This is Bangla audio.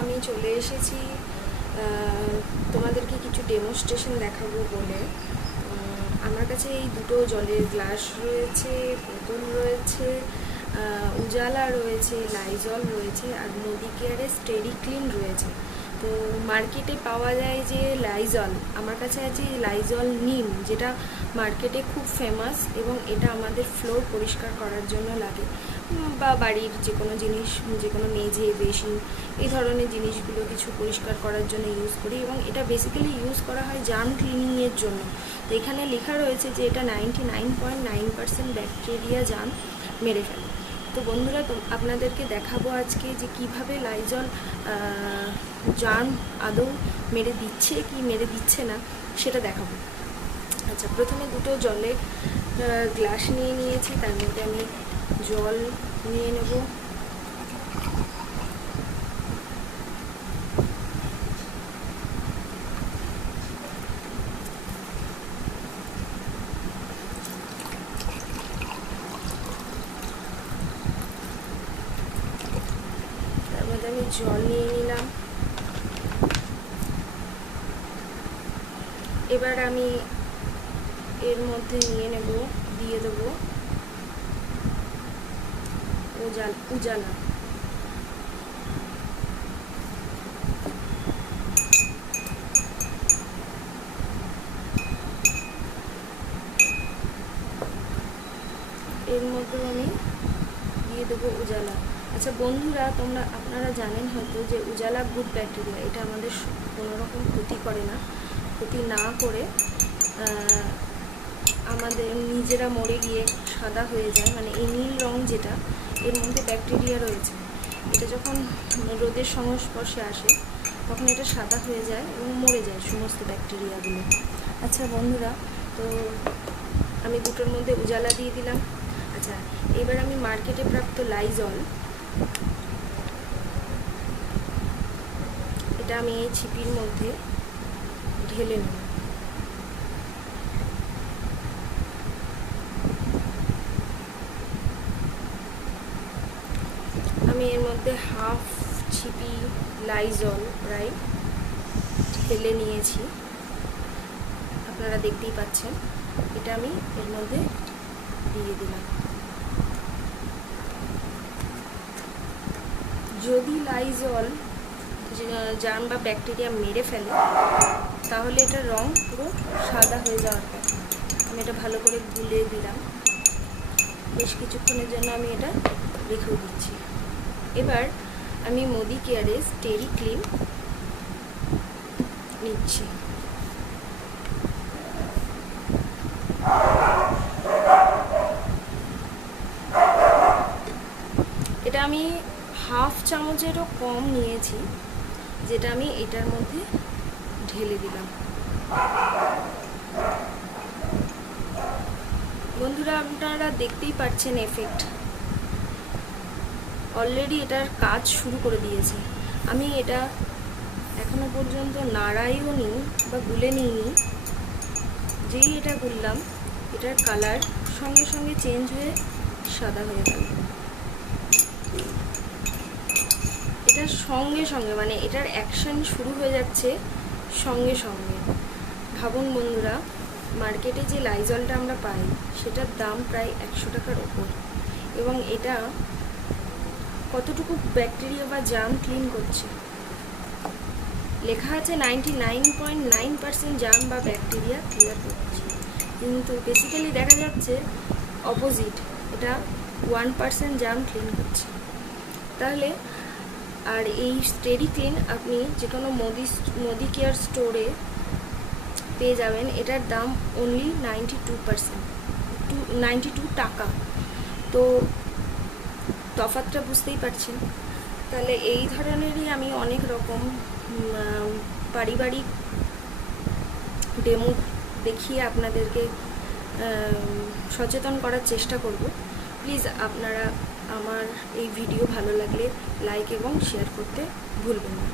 আমি চলে এসেছি তোমাদেরকে কিছু ডেমনস্ট্রেশন দেখাবো বলে। আমার কাছে এই দুটো জলের গ্লাস রয়েছে, বোতল রয়েছে, উজালা রয়েছে, লাইজল রয়েছে, আর মোদি কেয়ারের স্টেডি ক্লিন রয়েছে। তো মার্কেটে পাওয়া যায় যে লাইজল, আমার কাছে আছে লাইজল নিম, যেটা মার্কেটে খুব ফেমাস, এবং এটা আমাদের ফ্লোর পরিষ্কার করার জন্য লাগে, বা বাড়ির যে কোনো জিনিস, যে কোনো মেঝে, বেসিন, এই ধরনের জিনিসগুলো কিছু পরিষ্কার করার জন্য ইউজ করি, এবং এটা বেসিক্যালি ইউজ করা হয় জার্ম ক্লিনিংয়ের জন্য। তো এখানে লেখা রয়েছে যে এটা 99.9% ব্যাকটেরিয়া জার্ম মেরে ফেলে। তো বন্ধুরা, আপনাদেরকে দেখাবো আজকে যে কিভাবে লাইজল জার্ম আদৌ মেরে দিচ্ছে কি মেরে দিচ্ছে না সেটা দেখাবো। আচ্ছা, প্রথমে দুটো জলের গ্লাস নিয়ে নিয়েছি, তার মধ্যে আমি জল নিয়ে নেব। তার মধ্যে আমি জল নিয়ে নিলাম। এবার আমি এর মধ্যে দিয়ে দেবো উজালা। এর মধ্যেও আমি দিয়ে দেবো উজালা। আচ্ছা বন্ধুরা, আপনারা জানেন হয়তো যে উজালা গুড ব্যাকটেরিয়া, এটা আমাদের কোনো রকম ক্ষতি করে না। ক্ষতি না করে আমাদের নিজেরা মরে গিয়ে সাদা হয়ে যায়, মানে এই নীল রং যেটা, এর মধ্যে ব্যাকটেরিয়া রয়েছে, এটা যখন রোদের সংস্পর্শে আসে তখন এটা সাদা হয়ে যায় এবং মরে যায় সমস্ত ব্যাকটেরিয়াগুলো। আচ্ছা বন্ধুরা, তো আমি দুটোর মধ্যে উজালা দিয়ে দিলাম। আচ্ছা, এবার আমি মার্কেটে প্রাপ্ত লাইজল, এটা আমি এই ছিপির মধ্যে ঢেলে নেব। আমি এর মধ্যে হাফ ছিপি লাইজল প্রায় ঢেলে নিয়েছি, আপনারা দেখতেই পাচ্ছেন। এটা আমি এর মধ্যে দিয়ে দিলাম। যদি লাইজল জার্ম বা ব্যাকটেরিয়া মেরে ফেলে তাহলে এটার রং পুরো সাদা হয়ে যাওয়ার পর আমি এটা ভালো করে গুলে দিলাম। বেশ কিছুক্ষণের জন্য আমি এটা রেখেও দিচ্ছি। এবার আমি মোদি কেয়ারের স্টেডি ক্লিন নিচ্ছি। এটা আমি হাফ চামচেরও কম নিয়েছি, যেটা আমি এটার মধ্যে ঢেলে দিলাম। বন্ধুরা, আপনারা দেখতেই পাচ্ছেন এফেক্ট, অলরেডি এটার কাজ শুরু করে দিয়েছে। আমি এটা এখনো পর্যন্ত নাড়াইও নি বা গুলে নিইনি। যেই এটা গুললাম, এটার কালার সঙ্গে সঙ্গে চেঞ্জ হয়ে সাদা হয়ে গেল। এটার সঙ্গে সঙ্গে, মানে এটার অ্যাকশন শুরু হয়ে যাচ্ছে সঙ্গে সঙ্গে। ভাবুন বন্ধুরা, মার্কেটে যে লাইজলটা আমরা পাই সেটার দাম প্রায় 100 টাকার ওপর, এবং এটা কতটুকু ব্যাকটেরিয়া বা জার্ম ক্লিন করছে। লেখা আছে 99.9% জার্ম বা ব্যাকটেরিয়া ক্লিয়ার করছে, কিন্তু বেসিক্যালি দেখা যাচ্ছে অপোজিট, এটা 1% জার্ম ক্লিন করছে। তাহলে আর এই স্টেডি ক্লিন আপনি যে কোনো মোদি কেয়ার স্টোরে পেয়ে যাবেন। এটার দাম অনলি 92 টাকা। তো তফাৎটা বুঝতেই পারছেন। তাহলে এই ধরনেরই আমি অনেক রকম পারিবারিক ডেমো দেখিয়ে আপনাদেরকে সচেতন করার চেষ্টা করব। প্লিজ আপনারা আমার এই ভিডিও ভালো লাগলে লাইক এবং শেয়ার করতে ভুলবেন না।